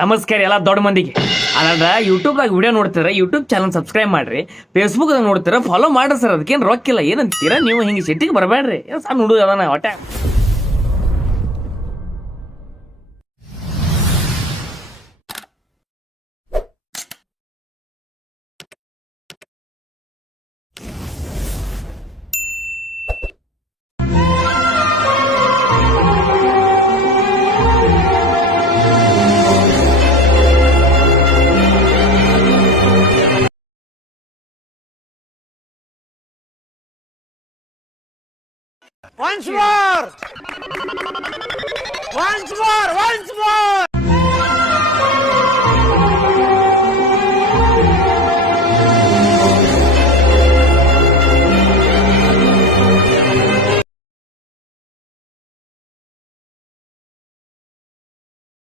ನಮಸ್ಕಾರ ಎಲ್ಲ ದೊಡ್ಡ ಮಂದಿಗೆ. ಅದ ಯೂಟ್ಯೂಬ್ದಾಗ ವಿಡಿಯೋ ನೋಡ್ತೀರ, ಯೂಟ್ಯೂಬ್ ಚಾನಲ್ ಸಬ್ಸ್ಕ್ರೈಬ್ ಮಾಡ್ರಿ. ಫೇಸ್ಬುಕ್ದಾಗ ನೋಡ್ತೀರ, ಫಾಲೋ ಮಾಡ್ರಿ ಸರ್. ಅದಕ್ಕೇನು ರೊಕ್ಕಿಲ್ಲ. ಏನಂತೀರ ನೀವು? ಹಿಂಗೆ ಸಿಟ್ಟಿಗೆ ಬರಬೇಡ್ರಿ. ಏನು ಸಣ್ಣ ಹುಡುಗ ಅದಾನ ಹೊಟ್ಟೆ. Once more! Once more! Once more!